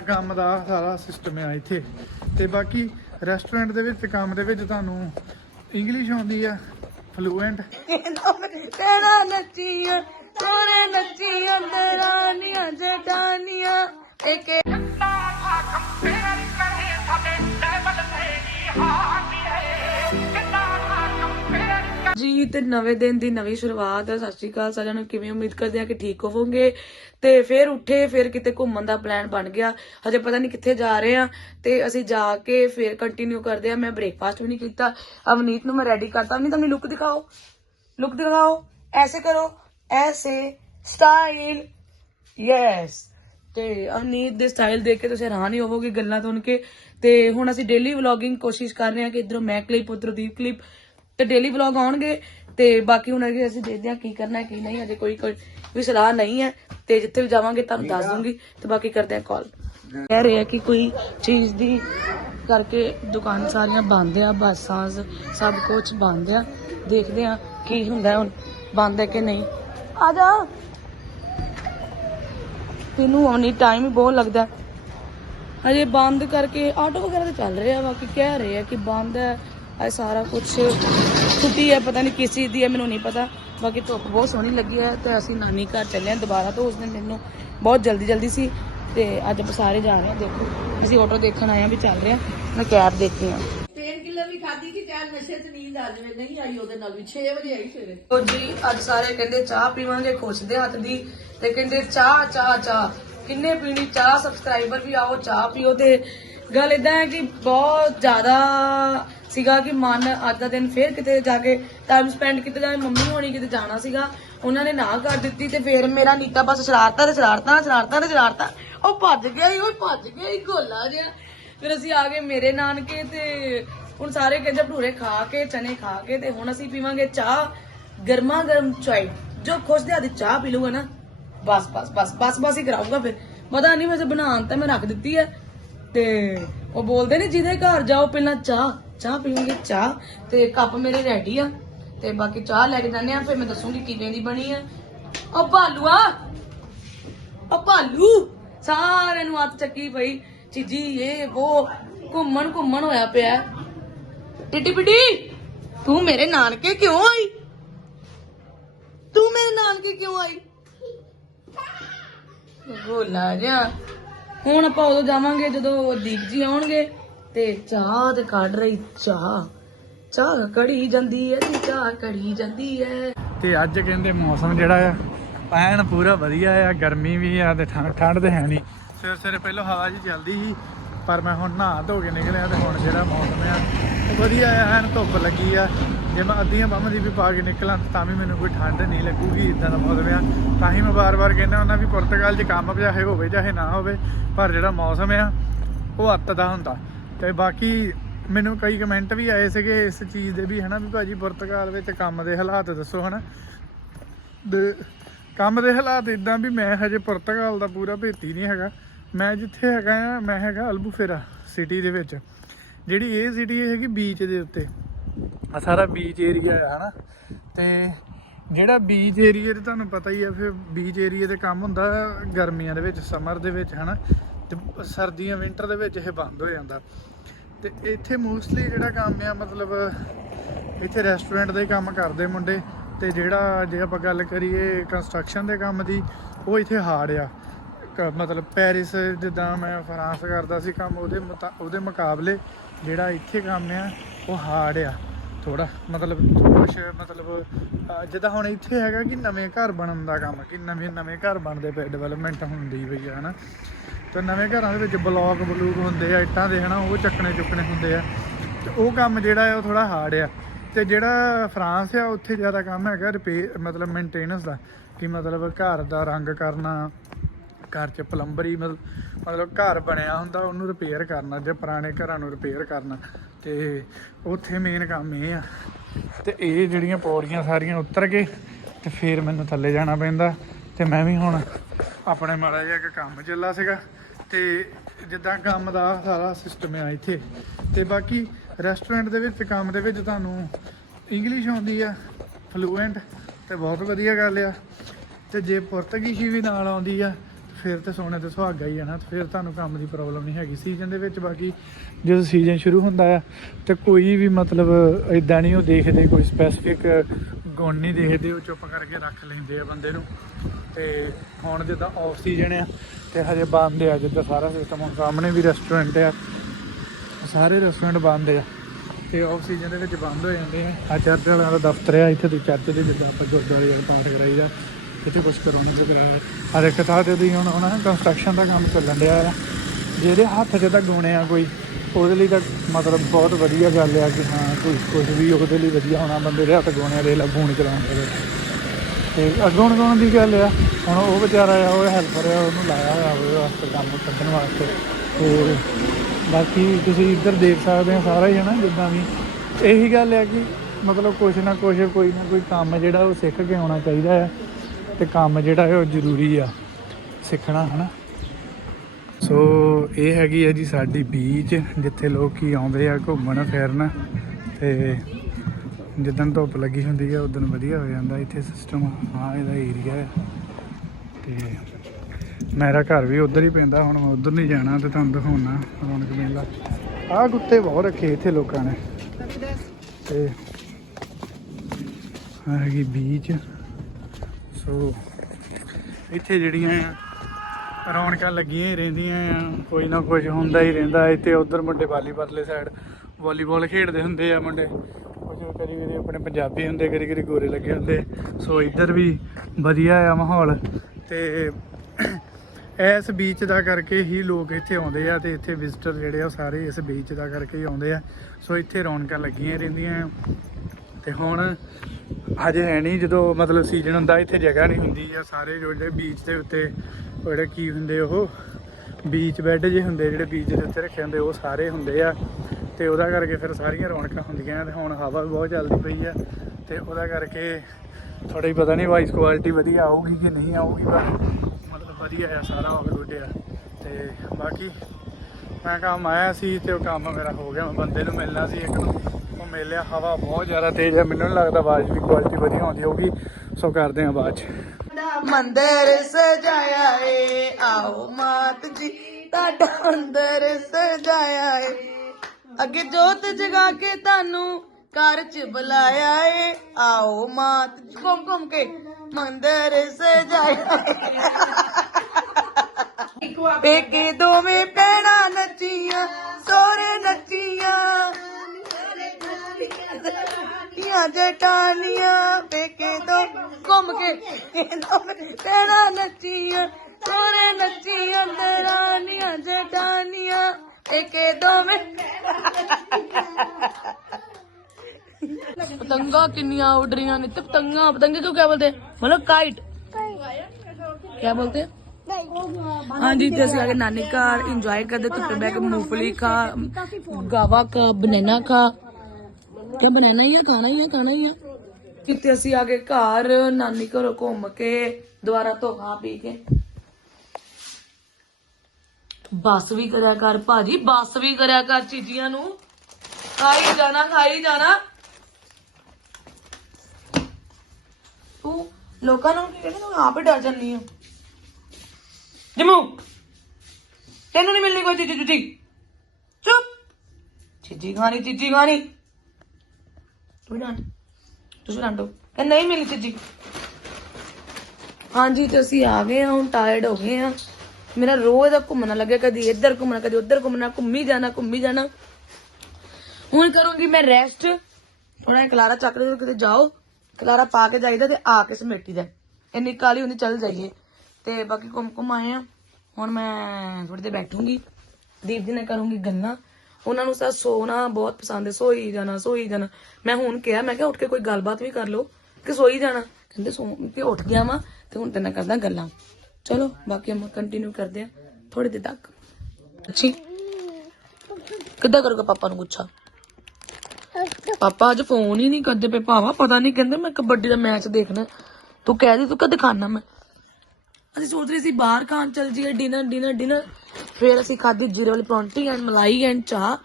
ਕੰਮ ਦਾ ਸਾਰਾ ਸਿਸਟਮ ਆ ਇੱਥੇ। ਤੇ ਬਾਕੀ ਰੈਸਟੋਰੈਂਟ ਦੇ ਵਿੱਚ ਕੰਮ ਦੇ ਵਿੱਚ ਤੁਹਾਨੂੰ ਇੰਗਲਿਸ਼ ਆਉਂਦੀ ਆ ਫਲੂਐਂਟ ਤੇਰਾ ਨੱਚੀਆਂ ਤੋਰੇ ਨੱਚੀਆਂ ਦਰਾਨੀਆਂ ਜਟਾਨੀਆਂ ਇੱਕ ਜੀ, ਤੇ ਨਵੇਂ ਦਿਨ ਦੀ ਨਵੀਂ ਸ਼ੁਰੂਆਤ ਹੈ ਸਤਿ ਸ਼੍ਰੀ ਅਕਾਲ ਸਾਰਿਆਂ ਨੂੰ। ਕਿਵੇਂ ਉਮੀਦ ਕਰਦੇ ਆ ਕਿ ਠੀਕ ਹੋਵੋਗੇ? ਤੇ ਫਿਰ ਉੱਠੇ, ਫਿਰ ਕਿਤੇ ਘੁੰਮਣ ਦਾ ਪਲਾਨ ਬਣ ਗਿਆ। ਹਜੇ ਪਤਾ ਨਹੀਂ ਕਿੱਥੇ ਜਾ ਰਹੇ ਆ। ਤੇ ਅਸੀਂ ਜਾ ਕੇ ਫਿਰ ਕੰਟੀਨਿਊ ਕਰਦੇ ਆ। ਮੈਂ ਬ੍ਰੇਕਫਾਸਟ ਵੀ ਨਹੀਂ ਕੀਤਾ। ਅਵਨੀਤ ਨੂੰ ਮੈਂ ਰੈਡੀ ਕਰਤਾ। ਨਹੀਂ ਤੁਹਾਨੂੰ ਲੁੱਕ ਦਿਖਾਓ। ਲੁੱਕ ਦਿਖਾਓ। ਐਸੇ ਕਰੋ। ਐਸੇ ਸਟਾਈਲ ਯੈਸ ਤੇ ਅਵਨੀਤ ਦੇ ਸਟਾਈਲ ਦੇਖ ਕੇ ਤੁਸੀਂ ਹੈਰਾਨ ਹੀ ਹੋਵੋਗੇ ਗੱਲਾਂ ਸੁਣ ਕੇ। ਤੇ ਹੁਣ ਅਸੀਂ ਡੇਲੀ ਵਲੌਗਿੰਗ ਕੋਸ਼ਿਸ਼ ਕਰ ਰਹੇ ਹਾਂ ਕਿ ਇਧਰੋਂ ਮੈਂ ਕਲਿੱਪ ਉਧਰੋਂ ਦੀਪ ਕਲਿੱਪ ਤੇ ਡੇਲੀ ਵਲੌਗ ਆਉਣਗੇ ਤੇ ਬਾਕੀ ਹੁਣ ਅੱਗੇ ਅਸੀਂ ਦੇਖਦੇ ਹਾਂ ਕੀ ਕਰਨਾ ਹੈ ਕੀ ਨਹੀਂ ਅਜੇ ਕੋਈ ਕੋਈ ਵੀ ਸਲਾਹ ਨਹੀਂ ਹੈ ਤੇ ਜਿੱਥੇ ਵੀ ਜਾਵਾਂਗੇ ਤੁਹਾਨੂੰ ਦੱਸ ਦੂੰਗੀ ਤੇ ਬਾਕੀ ਕਰਦੇ ਹਾਂ ਕਾਲ ਕਹਿ ਰਹੇ ਆ ਕਿ ਕੋਈ ਚੀਜ਼ ਦੀ ਕਰਕੇ ਦੁਕਾਨ ਸਾਰੀਆਂ ਬੰਦ ਆ ਬੱਸਾਂ ਸਭ ਕੁਝ ਬੰਦ ਆ। ਦੇਖਦੇ ਆ ਕੀ ਹੁੰਦਾ ਹੁਣ ਬੰਦ ਹੈ ਕਿ ਨਹੀਂ। ਆ ਜਾ। ਤੈਨੂੰ ਆਉਣੀ ਟਾਈਮ ਹੀ ਬਹੁਤ ਲੱਗਦਾ। ਹਜੇ ਬੰਦ ਕਰਕੇ ਆਟੋ ਵਗੈਰਾ ਤਾਂ ਚੱਲ ਰਹੇ ਬਾਕੀ ਕਹਿ ਰਹੇ ਆ ਕਿ ਬੰਦ ਹੈ। ਇਹ ਸਾਰਾ ਕੁਝ ਛੁੱਟੀ ਹੈ ਪਤਾ ਨਹੀਂ ਕਿਸ ਚੀਜ਼ ਦੀ ਹੈ ਮੈਨੂੰ ਨਹੀਂ ਪਤਾ। ਬਾਕੀ ਧੁੱਪ ਬਹੁਤ ਸੋਹਣੀ ਲੱਗੀ ਹੈ ਤੇ ਅਸੀਂ ਨਾਨੀ ਘਰ ਚੱਲੇ ਹਾਂ ਦੁਬਾਰਾ ਤੋਂ। ਉਸ ਦਿਨ ਮੈਨੂੰ ਬਹੁਤ ਜਲਦੀ ਜਲਦੀ ਸੀ ਤੇ ਅੱਜ ਆਪਾਂ ਸਾਰੇ ਜਾ ਰਹੇ ਹਾਂ ਦੇਖੋ। ਅਸੀਂ ਆਟੋ ਦੇਖਣ ਆਏ ਹਾਂ ਵੀ ਚੱਲ ਰਹੇ ਹਾਂ। ਮੈਂ ਕੈਬ ਦੇਖਦੀ ਹਾਂ। ਪੇਨ ਕਿਲਰ ਵੀ ਖਾਦੀ ਕਿ ਚਾਹ ਨਸ਼ੇ 'ਚ ਨੀਂਦ ਆ ਜਾਵੇ? ਨਹੀਂ ਆਈ ਉਹਦੇ ਨਾਲ ਵੀ 6 ਵਜੇ ਆਈ ਸਵੇਰੇ। ਉਹ ਜੀ ਅੱਜ ਸਾਰੇ ਕਹਿੰਦੇ ਚਾਹ ਪੀਵਾਂਗੇ ਖੁਸ਼ ਦੇ ਹੱਥ ਦੀ। ਤੇ ਕਹਿੰਦੇ ਚਾਹ ਚਾਹ ਚਾਹ। ਕਿੰਨੇ ਪੀਣੀ ਚਾਹ ਸਬਸਕ੍ਰਾਈਬਰ ਵੀ ਆਓ ਚਾਹ ਪੀਓ। ਤੇ ਗੱਲ ਇਦਾਂ ਹੈ ਕਿ ਬਹੁਤ ਜ਼ਿਆਦਾ ਸੀਗਾ ਕਿ ਮਨ ਅੱਜ ਦਾ ਦਿਨ ਫੇਰ ਕਿਤੇ ਜਾ ਕੇ ਟਾਈਮ ਸਪੈਂਡ ਕੀਤਾ ਜਾਵੇ, ਮੰਮੀ ਹੋਣੀ ਕਿਤੇ ਜਾਣਾ ਸੀਗਾ, ਉਹਨਾਂ ਨੇ ਨਾ ਕਰ ਦਿੱਤੀ ਤੇ ਫੇਰ ਮੇਰਾ ਨੀਤਾ ਬਸ ਸ਼ਰਾਰਤਾਂ ਤੇ ਸ਼ਰਾਰਤਾਂ ਸ਼ਰਾਰਤਾਂ ਤੇ ਸ਼ਰਾਰਤਾਂ। ਉਹ ਭੱਜ ਗਿਆ ਹੀ ਉਹ ਭੱਜ ਗਿਆ ਹੀ ਗੋਲਾ ਜਿਹਾ। ਫਿਰ ਅਸੀਂ ਆ ਗਏ ਮੇਰੇ ਨਾਨਕੇ ਤੇ ਹੁਣ ਸਾਰੇ ਕਹਿੰਦੇ ਭਟੂਰੇ ਖਾ ਕੇ, ਚਨੇ ਖਾ ਕੇ ਤੇ ਹੁਣ ਅਸੀਂ ਪੀਵਾਂਗੇ ਚਾਹ ਗਰਮਾ ਗਰਮ ਚਾਈ। ਜੋ ਖੁਸ਼ ਦੇ ਆਦੀ ਚਾਹ ਪੀ ਲੂਗਾ ਨਾ, ਬਸ ਬਸ ਬਸ ਬਸ ਬਸ ਹੀ ਕਰਾਊਗਾ ਫਿਰ। ਪਤਾ ਨਹੀਂ ਵੈਸੇ ਬਣਾਉਣ ਤਾਂ ਮੈਂ ਰੱਖ ਦਿੱਤੀ ਹੈ। ਤੇ ਉਹ ਬੋਲਦੇ ਨੇ ਜਿਹਦੇ ਘਰ ਜਾਓ ਪਹਿਲਾਂ ਚਾਹ। ਚਾਹ ਪੀਵਾਂਗੇ ਚਾਹ ਤੇ ਕੱਪ ਮੇਰੇ ਰੈਡੀ ਆ। ਤੇ ਬਾਕੀ ਚਾਹ ਲੈ ਕੇ ਜਾਂਦੇ ਆ, ਫਿਰ ਮੈਂ ਦੱਸੂਗੀ ਕਿਵੇਂ ਦੀ ਬਣੀ ਆ। ਉਹ ਭਾਲੂਆ! ਉਹ ਭਾਲੂ! ਸਾਰਿਆਂ ਨੂੰ ਹੱਥ ਚੱਕੀ ਪਈ। ਚੀਜੀ, ਇਹ ਉਹ ਘੁੰਮਣ ਘੁੰਮਣ ਹੋਇਆ ਪਿਆ। ਟਿੱਡੀ ਪਿੱਡੀ, ਤੂੰ ਮੇਰੇ ਨਾਨਕੇ ਕਿਉਂ ਆਈ? ਤੂੰ ਮੇਰੇ ਨਾਨਕੇ ਕਿਉਂ ਆਈ? ਗੋਲਾ ਜਿਹਾ। ਹੁਣ ਆਪਾਂ ਉਦੋਂ ਜਾਵਾਂਗੇ ਜਦੋਂ ਦੀਪ ਜੀ ਆਉਣਗੇ। ਤੇ ਚਾਹ ਤੇ ਕੱਢ ਰਹੀ ਚਾਹ। ਚਾਹ ਕੜੀ ਜਾਂਦੀ ਹੈ ਜੀ, ਚਾਹ ਕੜੀ ਜਾਂਦੀ ਹੈ ਤੇ ਅੱਜ ਕਹਿੰਦੇ ਮੌਸਮ ਜਿਹੜਾ ਆ, ਐਨ ਪੂਰਾ ਵਧੀਆ ਆ, ਗਰਮੀ ਵੀ ਆ ਤੇ ਠੰਡ ਠੰਡ ਤੇ ਹੈ ਨਹੀਂ ਸਵੇਰ ਸਵੇਰੇ ਪਹਿਲਾਂ ਹਵਾ ਜੀ ਚੱਲਦੀ ਸੀ, ਪਰ ਮੈਂ ਹੁਣ ਨਹਾ ਧੋ ਕੇ ਨਿਕਲਿਆ ਤੇ ਹੁਣ ਜਿਹੜਾ ਮੌਸਮ ਆ ਉਹ ਵਧੀਆ ਆ, ਐਨ ਧੁੱਪ ਲੱਗੀ ਆ। ਜੇ ਮੈਂ ਅੱਧੀਆਂ ਬਾਹਾਂ ਦੀ ਵੀ ਪਾ ਕੇ ਨਿਕਲਾਂ ਤਾਂ ਵੀ ਮੈਨੂੰ ਕੋਈ ਠੰਡ ਨਹੀਂ ਲੱਗੂਗੀ ਇਦਾਂ ਦਾ ਮੌਸਮ ਆ। ਤਾਂ ਹੀ ਮੈਂ ਬਾਰ-ਬਾਰ ਕਹਿੰਦਾ ਹੁੰਦਾ ਵੀ ਪੁਰਤਗਾਲ 'ਚ ਕੰਮ ਚਾਹੇ ਹੋਵੇ, ਚਾਹੇ ਨਾ ਹੋਵੇ, ਪਰ ਜਿਹੜਾ ਮੌਸਮ ਆ, ਉਹ ਅੱਤ ਦਾ ਹੁੰਦਾ। ਤੇ ਬਾਕੀ ਮੈਨੂੰ ਕਈ ਕਮੈਂਟ ਵੀ ਆਏ ਸੀਗੇ ਇਸ ਚੀਜ਼ ਦੇ ਵੀ, ਹਨਾ, ਵੀ ਭਾਜੀ ਪੁਰਤਗਾਲ ਵਿੱਚ ਕੰਮ ਦੇ ਹਾਲਾਤ ਦੱਸੋ, ਹਨਾ। ਦੇ ਕੰਮ ਦੇ ਹਾਲਾਤ ਇਦਾਂ ਵੀ ਮੈਂ ਹਜੇ ਪੁਰਤਗਾਲ ਦਾ ਪੂਰਾ ਭੇਤੀ ਨਹੀਂ ਹੈਗਾ। ਮੈਂ ਜਿੱਥੇ ਹੈਗਾ ਆ, ਮੈਂ ਹੈਗਾ ਅਲਬੂਫੇਰਾ ਸਿਟੀ ਦੇ ਵਿੱਚ। ਜਿਹੜੀ ਇਹ ਸਿਟੀ ਹੈਗੀ ਬੀਚ ਦੇ ਉੱਤੇ। ਆ ਸਾਰਾ ਬੀਚ ਏਰੀਆ ਆ, ਹਨਾ। ਤੇ ਜਿਹੜਾ ਬੀਚ ਏਰੀਆ ਤੇ ਤੁਹਾਨੂੰ ਪਤਾ ਹੀ ਆ, ਫਿਰ ਬੀਚ ਏਰੀਆ ਦੇ ਕੰਮ ਹੁੰਦਾ ਗਰਮੀਆਂ ਦੇ ਵਿੱਚ ਸਮਰ ਦੇ ਵਿੱਚ, ਹਨਾ। ਤੇ ਸਰਦੀਆਂ ਵਿੰਟਰ ਦੇ ਵਿੱਚ ਇਹ ਬੰਦ ਹੋ ਜਾਂਦਾ। ਤੇ ਇੱਥੇ ਮੋਸਟਲੀ ਜਿਹੜਾ ਕੰਮ ਆ, ਮਤਲਬ, ਇੱਥੇ ਰੈਸਟੋਰੈਂਟ ਦਾ ਹੀ ਕੰਮ ਕਰਦੇ ਮੁੰਡੇ ਤੇ ਜਿਹੜਾ, ਜੇ ਆਪਾਂ ਗੱਲ ਕਰੀਏ ਕੰਸਟਰਕਸ਼ਨ ਦੇ ਕੰਮ ਦੀ, ਉਹ ਇੱਥੇ ਹਾਰਡ ਆ। ਕ- ਮਤਲਬ ਪੈਰਿਸ ਜਿੱਦਾਂ ਮੈਂ ਫਰਾਂਸ ਕਰਦਾ ਸੀ ਕੰਮ, ਉਹਦੇ ਮੁਤਾ- ਉਹਦੇ ਮੁਕਾਬਲੇ ਜਿਹੜਾ ਇੱਥੇ ਕੰਮ ਆ, ਉਹ ਹਾਰਡ ਆ। ਥੋੜਾ ਮਤਲਬ ਕੁਛ, ਮਤਲਬ ਜਿੱਦਾਂ ਹੁਣ ਇੱਥੇ ਹੈਗਾ ਕਿ ਨਵੇਂ ਘਰ ਬਣਨ ਦਾ ਕੰਮ, ਕਿ ਨਵੇਂ ਨਵੇਂ ਘਰ ਬਣਦੇ ਪਏ ਡਿਵੈਲਪਮੈਂਟ ਹੁੰਦੀ ਪਈ ਆ, ਹਨਾ? ਤੇ ਨਵੇਂ ਘਰਾਂ ਦੇ ਵਿੱਚ ਬਲੌਕ ਬਲੂਕ ਹੁੰਦੇ ਆ, ਇੱਟਾਂ ਦੇ ਹਨਾ, ਉਹ ਚੱਕਣੇ ਚੁੱਕਣੇ ਹੁੰਦੇ ਆ। ਤੇ ਉਹ ਕੰਮ ਜਿਹੜਾ ਆ, ਉਹ ਥੋੜਾ ਹਾਰਡ ਆ। ਤੇ ਜਿਹੜਾ ਫਰਾਂਸ ਆ, ਉੱਥੇ ਜ਼ਿਆਦਾ ਕੰਮ ਹੈਗਾ ਰਿਪੇਅਰ ਮਤਲਬ ਮੇਨਟੇਨੈਂਸ ਦਾ। ਕਿ ਮਤਲਬ ਘਰ ਦਾ ਰੰਗ ਕਰਨਾ, ਘਰ 'ਚ ਪਲੰਬਰੀ ਮਤਲਬ ਮਤਲਬ ਘਰ ਬਣਿਆ ਹੁੰਦਾ, ਉਹਨੂੰ ਰਿਪੇਅਰ ਕਰਨਾ, ਜੇ ਪੁਰਾਣੇ ਘਰਾਂ ਨੂੰ ਰਿਪੇਅਰ ਕਰਨਾ। ਤੇ ਉੱਥੇ ਮੇਨ ਕੰਮ ਇਹ ਆ। ਤੇ ਇਹ ਜਿਹੜੀਆਂ ਪੌੜੀਆਂ ਸਾਰੀਆਂ ਉਤਰ ਕੇ ਤੇ ਫਿਰ ਮੈਨੂੰ ਥੱਲੇ ਜਾਣਾ ਪੈਂਦਾ। ਤੇ ਮੈਂ ਵੀ ਹੁਣ ਆਪਣੇ ਮਾੜਾ ਜਿਹਾ ਇੱਕ ਕੰਮ ਚੱਲਾ ਸੀਗਾ ਤੇ ਜਿੱਦਾਂ ਕੰਮ ਦਾ ਸਾਰਾ ਸਿਸਟਮ ਆ ਇੱਥੇ। ਤੇ ਬਾਕੀ ਰੈਸਟੋਰੈਂਟ ਦੇ ਵਿੱਚ ਕੰਮ ਦੇ ਵਿੱਚ ਤੁਹਾਨੂੰ ਇੰਗਲਿਸ਼ ਆਉਂਦੀ ਆ ਫਲੂਐਂਟ ਤੇ ਬਹੁਤ ਵਧੀਆ ਗੱਲ ਆ। ਤੇ ਜੇ ਪੁਰਤਗੀਜ਼ੀ ਵੀ ਨਾਲ ਆਉਂਦੀ ਆ ਫਿਰ ਤੇ ਸੋਨੇ ਤੇ ਸੁਹਾਗਾ ਹੀ ਆ ਨਾ ਫਿਰ ਤੁਹਾਨੂੰ ਕੰਮ ਦੀ ਪ੍ਰੋਬਲਮ ਨਹੀਂ ਹੈਗੀ। ਸੀਜ਼ਨ ਦੇ ਵਿੱਚ ਬਾਕੀ ਜਦੋਂ ਸੀਜ਼ਨ ਸ਼ੁਰੂ ਹੁੰਦਾ ਆ, ਤੇ ਕੋਈ ਵੀ ਮਤਲਬ ਇਦਾਂ ਨਹੀਂ ਉਹ ਦੇਖਦੇ ਕੋਈ ਸਪੈਸੀਫਿਕ ਗੁਣ ਨਹੀਂ ਦੇਖਦੇ, ਉਹ ਚੁੱਪ ਕਰਕੇ ਰੱਖ ਲੈਂਦੇ ਆ ਬੰਦੇ ਨੂੰ। ਤੇ ਹੁਣ ਜਿੱਦਾਂ ਆਫ ਸੀਜ਼ਨ ਆ, ਤੇ ਹਜੇ ਬੰਦ ਆ, ਜਿੱਦਾਂ ਸਾਰਾ ਸਿਸਟਮ ਹੁਣ ਸਾਹਮਣੇ ਵੀ ਰੈਸਟੋਰੈਂਟ ਆ। ਸਾਰੇ ਰੈਸਟੋਰੈਂਟ ਬੰਦ ਆ। ਤੇ ਆਫ ਸੀਜ਼ਨ ਦੇ ਵਿੱਚ ਬੰਦ ਹੋ ਜਾਂਦੇ ਆ। ਆ ਚਰਚ ਵਾਲਾ ਦਾ ਦਫ਼ਤਰ ਆ, ਇੱਥੇ ਤੇ ਚਰਚ ਦੇ ਜਿੱਦਾਂ ਆਪਾਂ ਗੁਰਦੁਆਰੇ ਦੇ ਪਾਠ ਕਰਾਈਦਾ ਇੱਥੇ ਕੁਝ ਕਰਾਉਣੇ ਤੇ ਕਰਾਇਆ। ਹਰ ਇੱਕ ਥਾਂ ਤੇ ਦੀ ਹੁਣ ਉਹਨਾਂ ਕੰਸਟਰਕਸ਼ਨ ਦਾ ਕੰਮ ਚੱਲਣ ਡਿਆ ਆ। ਜਿਹਦੇ ਹੱਥ 'ਚ ਤਾਂ ਗੁਣੇ ਆ ਕੋਈ। ਉਹਦੇ ਲਈ ਤਾਂ ਮਤਲਬ ਬਹੁਤ ਵਧੀਆ ਗੱਲ ਆ ਕਿ ਹਾਂ, ਕੋਈ ਕੁਝ ਵੀ ਉਹਦੇ ਲਈ ਵਧੀਆ ਹੋਣਾ, ਬੰਦੇ ਦੇ ਹੱਥ ਗੁਣੇ ਦੇ ਲਾ ਫੋਨ ਚਲਾਉਣ ਦੇ ਤੇ ਅੱਗੋਂ ਗਾਉਣ ਦੀ ਗੱਲ ਆ, ਹੁਣ ਉਹ ਵਿਚਾਰਾ ਆ, ਉਹ ਹੈਲਪਰ ਆ, ਉਹਨੂੰ ਲਾਇਆ ਹੋਇਆ ਉਹਦੇ ਵਾਸਤੇ ਕੰਮ ਕੱਢਣ ਵਾਸਤੇ। ਤੇ ਬਾਕੀ ਤੁਸੀਂ ਇੱਧਰ ਦੇਖ ਸਕਦੇ ਹੋ ਸਾਰਾ ਹੀ ਹੈ ਨਾ ਜਿੱਦਾਂ ਵੀ। ਇਹੀ ਗੱਲ ਆ ਕਿ ਮਤਲਬ ਕੁਛ ਨਾ ਕੁਛ, ਕੋਈ ਨਾ ਕੋਈ ਕੰਮ ਜਿਹੜਾ ਉਹ ਸਿੱਖ ਕੇ ਆਉਣਾ ਚਾਹੀਦਾ ਆ। ਤੇ ਕੰਮ ਜਿਹੜਾ ਹੈ ਉਹ ਜ਼ਰੂਰੀ ਆ, ਸਿੱਖਣਾ ਹਨਾ। ਸੋ ਇਹ ਹੈਗੀ ਹੈ ਜੀ ਸਾਡੀ ਬੀਚ ਜਿੱਥੇ ਲੋਕੀ ਆਉਂਦੇ ਆ ਘੁੰਮਣ ਫਿਰਨ। ਤੇ ਜਿੱਦਣ ਧੁੱਪ ਲੱਗੀ ਹੁੰਦੀ ਹੈ ਉਦੋਂ ਵਧੀਆ ਹੋ ਜਾਂਦਾ। ਇੱਥੇ ਸਿਸਟਮ ਹਾਂ, ਇਹਦਾ ਏਰੀਆ ਹੈ ਤੇ ਮੇਰਾ ਘਰ ਵੀ ਉਧਰ ਹੀ ਪੈਂਦਾ। ਹੁਣ ਮੈਂ ਉਧਰ ਨਹੀਂ ਜਾਣਾ ਤੇ ਤੁਹਾਨੂੰ ਦਿਖਾਉਣਾ। ਰੌਣਕ ਮੇਲਾ। ਆਹ ਕੁੱਤੇ ਬਹੁਤ ਰੱਖੇ ਇੱਥੇ ਲੋਕਾਂ ਨੇ। ਤੇ ਹੈਗੀ ਬੀਚ ਸੋ ਇੱਥੇ ਜਿਹੜੀਆਂ ਆ ਰੌਣਕਾਂ ਲੱਗੀਆਂ ਹੀ ਰਹਿੰਦੀਆਂ ਆ, ਕੋਈ ਨਾ ਕੁਝ ਹੁੰਦਾ ਹੀ ਰਹਿੰਦਾ। ਇੱਥੇ ਉਧਰ ਮੁੰਡੇ ਵਾਲੀ ਪਰਲੇ ਸਾਈਡ ਵਾਲੀਬਾਲ ਖੇਡਦੇ ਹੁੰਦੇ ਆ ਮੁੰਡੇ। ਕੁਝ ਕਰੀ ਕਰੀ ਆਪਣੇ ਪੰਜਾਬੀ ਹੁੰਦੇ, ਕਰੀ ਕਰੀ ਗੋਰੇ ਲੱਗੇ ਹੁੰਦੇ। ਸੋ ਇੱਧਰ ਵੀ ਵਧੀਆ ਆ ਮਾਹੌਲ। ਤੇ ਇਸ ਬੀਚ ਦਾ ਕਰਕੇ ਹੀ ਲੋਕ ਇੱਥੇ ਆਉਂਦੇ ਆ ਤੇ ਇੱਥੇ ਵਿਜ਼ਿਟਰ ਜਿਹੜੇ ਆ ਉਹ ਸਾਰੇ ਇਸ ਬੀਚ ਦਾ ਕਰਕੇ ਹੀ ਆਉਂਦੇ ਆ। ਸੋ ਇੱਥੇ ਰੌਣਕਾਂ ਲੱਗੀਆਂ ਰਹਿੰਦੀਆਂ ਆ। ਤੇ ਹੁਣ ਹਜੇ ਹੈ ਨਹੀਂ ਜਦੋਂ ਮਤਲਬ ਸੀਜ਼ਨ ਹੁੰਦਾ, ਇੱਥੇ ਜਗ੍ਹਾ ਨਹੀਂ ਹੁੰਦੀ ਆ। ਸਾਰੇ ਜਿਹੜੇ ਬੀਚ ਦੇ ਉੱਤੇ ਜਿਹੜੇ ਕੀ ਹੁੰਦੇ ਉਹ ਬੀਚ ਬੈੱਡ ਜੇ ਹੁੰਦੇ, ਜਿਹੜੇ ਬੀਚ ਦੇ ਉੱਤੇ ਰੱਖੇ ਹੁੰਦੇ, ਉਹ ਸਾਰੇ ਹੁੰਦੇ ਆ। ਤੇ ਉਹਦਾ ਕਰਕੇ ਫਿਰ ਸਾਰੀਆਂ ਰੌਣਕਾਂ ਹੁੰਦੀਆਂ ਤੇ ਹੁਣ ਹਵਾ ਵੀ ਬਹੁਤ ਚੱਲਦੀ ਪਈ ਆ। ਤੇ ਉਹਦਾ ਕਰਕੇ ਥੋੜਾ ਪਤਾ ਨਹੀਂ ਵਾਇਸ ਕੁਆਲਿਟੀ ਵਧੀਆ ਆਊਗੀ ਕਿ ਨਹੀਂ ਆਊਗੀ, ਪਰ ਮਤਲਬ ਵਧੀਆ ਆ, ਸਾਰਾ ਆਲ ਗੁੱਡ ਆ। ਤੇ ਬਾਕੀ ਮੈਂ ਕੰਮ ਆਇਆ ਸੀ ਤੇ ਉਹ ਕੰਮ ਮੇਰਾ ਹੋ ਗਿਆ, ਮੈਂ ਬੰਦੇ ਨੂੰ ਮਿਲਣਾ ਸੀ ਇੱਕ ਨੂੰ। ਉਹ ਮਿਲਿਆ, ਹਵਾ ਬਹੁਤ ਜ਼ਿਆਦਾ ਤੇਜ਼ ਹੈ ਮੈਨੂੰ ਨਹੀਂ ਲੱਗਦਾ ਆਵਾਜ਼ ਦੀ ਕੁਆਲਿਟੀ ਵਧੀਆ ਆਉਂਦੀ ਹੋਊਗੀ। ਸੋ ਕਰਦੇ ਹਾਂ ਬਾਅਦ ਚ ਮੰਦਰ ਸਜਾਇਆ ਏ। ਆਓ ਮਾਤ ਜੀ, ਤੁਹਾਡਾ ਮੰਦਰ ਸਜਾਇਆ ਏ। ਅੱਗੇ ਜੋਤ ਜਗਾ ਕੇ ਤੁਹਾਨੂੰ ਘਰ ਚ ਬੁਲਾਇਆ ਏ। ਆਓ ਮਾਤ ਜੀ, ਘੁੰਮ ਘੁੰਮ ਕੇ ਮੰਦਰ ਸਜਾਇਆ ਏ। ਪੇਕੇ ਦੋਵੇਂ ਭੈਣਾਂ ਨੱਚੀਆਂ ਸੋਰੇ ਨੱਚੀਆਂ। ਨੀਆਂ ਜਟਾਨੀਆਂ ਪੇਕੇ ਤੋਂ ਘੁੰਮ ਕੇ ਤੇਰਾ ਨੱਚੀਆਂ ਤੋਰੇ ਨੱਚੀਆਂ ਦਰਾਨੀਆਂ ਜਟਾਨੀਆਂ ਏਕੇ ਦੋਵੇਂ। ਪਤੰਗਾ ਕਿੰਨੀਆਂ ਉਡ ਰਹੀਆਂ ਨੇ, ਤੇ ਪਤੰਗਾ, ਪਤੰਗੇ ਕਿਉਂ ਕਿਆ ਬੋਲਦੇ? ਮਤਲਬ ਕਾਈਟ ਕਿਆ ਬੋਲਦੇ? ਹਾਂਜੀ ਤੇ ਅਸੀਂ ਆ ਕੇ ਨਾਨੀ ਘਰ ਇੰਜੋਏ ਕਰਦੇ, ਧੁੱਪੇ ਬੈ ਕੇ ਮੂੰਗਫਲੀ ਖਾ, ਗਾਵਾ ਕਾ ਬਨਾਨਾ ਖਾ। ਕਿ ਬਨਾਨਾ ਹੀ ਆ, ਖਾਣਾ ਹੀ ਆ, ਖਾਣਾ ਹੀ ਆ। ਕਿਤੇ ਅਸੀਂ ਆ ਕੇ ਘਰ, ਨਾਨੀ ਘਰੋਂ ਘੁੰਮ ਕੇ, ਦੁਬਾਰਾ ਤੋਂ ਖਾ ਪੀ ਕੇ। ਬੱਸ ਵੀ ਕਰਿਆ ਕਰ ਭਾਜੀ, ਬੱਸ ਵੀ ਕਰਿਆ ਕਰ ਚੀਜ਼ੀਆਂ ਨੂੰ। ਖਾਈ ਜਾਣਾ ਖਾਈ ਜਾਣਾ। ਤੂੰ ਲੋਕਾਂ ਨੂੰ ਕੀ ਕਹਿੰਦੇ, ਤੂੰ ਆਪ ਹੀ ਡਰ ਜਾਂਦੀ ਆ। ਜਮੂ, ਤੈਨੂੰ ਨਹੀਂ ਮਿਲਣੀ ਕੋਈ ਚੀਜ਼ੀ ਚੁੱਜੀ। ਚੁੱਪ। ਚੀਜ਼ੀ ਖਾਣੀ ਚੀਜ਼ੀ ਖਾਣੀ। ਤੂੰ ਡਾਂਟ ਤੁਸੀਂ ਡਾਂਟੋ ਕਿ ਨਹੀਂ ਮਿਲੀ ਚੀਜ਼ੀ ਹਾਂਜੀ ਤੇ ਅਸੀਂ ਆ ਗਏ ਹਾਂ ਹੁਣ ਟਾਇਰਡ ਹੋ ਗਏ ਹਾਂ। ਮੇਰਾ ਰੋਜ਼ ਦਾ ਘੁੰਮਣਾ ਲੱਗਿਆ ਕਦੀ ਇੱਧਰ ਘੁੰਮਣਾ ਕਦੀ ਉੱਧਰ ਘੁੰਮਣਾ ਘੁੰਮੀ ਜਾਣਾ ਘੁੰਮੀ ਜਾਣਾ। ਹੁਣ ਕਰੂੰਗੀ ਮੈਂ ਰੈਸਟ ਥੋੜਾ ਕਲਾਰਾ ਚੱਕ ਦੇ ਕਿਤੇ ਜਾਓ। ਕਲਾਰਾ ਪਾ ਕੇ ਜਾਈਦਾ ਤੇ ਆ ਕੇ ਸਮੇਟੀ ਦਾ। ਇੰਨੀ ਕਾਲੀ ਹੁੰਦੀ ਚੱਲ ਜਾਈਏ। ਤੇ ਬਾਕੀ ਘੁੰਮ ਘੁੰਮ ਆਏ ਆ ਹੁਣ ਮੈਂ ਥੋੜੀ ਦੇਰ ਬੈਠੂੰਗੀ। ਦੀਪ ਜੀ ਨਾਲ ਕਰੂੰਗੀ ਗੱਲਾਂ। ਉਹਨਾਂ ਨੂੰ ਤਾਂ ਸੋਣਾ ਬਹੁਤ ਪਸੰਦ ਹੈ, ਸੋਈ ਜਾਣਾ ਸੋਈ ਜਾਣਾ। ਮੈਂ ਹੁਣ ਕਿਹਾ, ਮੈਂ ਕਿਹਾ ਉੱਠ ਕੇ ਕੋਈ ਗੱਲਬਾਤ ਵੀ ਕਰ ਲਓ, ਕਿ ਸੋਈ ਜਾਣਾ। ਕਹਿੰਦੇ ਸੋ ਕਿ ਉੱਠ ਗਿਆ ਵਾਂ ਤੇ ਹੁਣ ਤੇ ਕਰਦਾ ਗੱਲਾਂ। ਚਲੋ, ਬਾਕੀ ਆਪਾਂ ਕੰਟੀਨਿਊ ਕਰਦੇ ਆ ਥੋੜੀ ਦੇਰ ਤੱਕ। ਅੱਛੀ। ਕਿੱਦਾਂ ਕਰੂਗਾ ਪਾਪਾ ਨੂੰ ਗੁੱਛਾ ਪਾਪਾ ਅੱਜ ਫੋਨ ਹੀ ਨਹੀਂ ਕਰਦੇ ਪਏ, ਭਾਵਾ ਪਤਾ ਨਹੀਂ, ਕਹਿੰਦੇ ਮੈਂ ਕਬੱਡੀ ਦਾ ਮੈਚ ਦੇਖਣਾ। ਤੂੰ ਕਹਿ ਦੀ, ਤੂੰ ਕਦ ਖਾਣਾ ਮੈਂ? ਅਸੀਂ ਸੋਚ ਰਹੇ ਸੀ ਬਾਹਰ ਖਾਣ ਚੱਲ ਜੀਏ ਡਿਨਰ ਡਿਨਰ ਡਿਨਰ ਫਿਰ ਅਸੀਂ ਖਾਧੀ ਜੀਰੇ ਵਾਲੀ ਪਰੌਂਠੀ ਐਂਡ ਮਲਾਈ ਐਂਡ ਚਾਹ।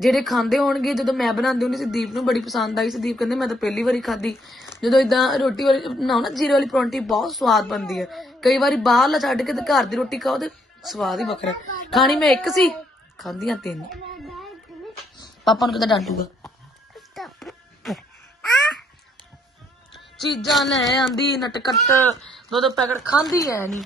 ਜਿਹੜੇ ਖਾਂਦੇ ਹੋਣਗੇ ਜਦੋਂ ਮੈਂ ਬਣਾਉਂਦੀ ਹੁੰਦੀ ਸੀ ਦੀਪ ਨੂੰ ਬੜੀ ਪਸੰਦ ਆਈ ਸੀ। ਦੀਪ ਕਹਿੰਦੇ ਮੈਂ ਤਾਂ ਪਹਿਲੀ ਵਾਰੀ ਖਾਧੀ। ਜਦੋਂ ਇਦਾਂ ਰੋਟੀ ਵਾਲੀ ਬਣਾਓ ਨਾ ਜੀਰੇ ਵਾਲੀ ਪਰੌਂਠੀ ਬਹੁਤ ਸਵਾਦ ਬਣਦੀ ਹੈ। ਕਈ ਵਾਰੀ ਬਾਹਰਲਾ ਛੱਡ ਕੇ ਤੇ ਘਰ ਦੀ ਰੋਟੀ ਖਾਓ ਤੇ ਸਵਾਦ ਹੀ ਵੱਖਰਾ। ਖਾਣੀ ਮੈਂ ਇੱਕ ਸੀ ਖਾਂਦੀਆਂ ਤਿੰਨ। ਪਾਪਾ ਨੂੰ ਕਿਦਾਂ ਡਾਂਟੂਗਾ ਚੀਜ਼ਾਂ ਲੈ ਆਂਦੀ ਨਟਕਟ ਦੋ ਦੋ ਪੈਕਟ ਖਾਂਦੀ ਐ ਨਹੀਂ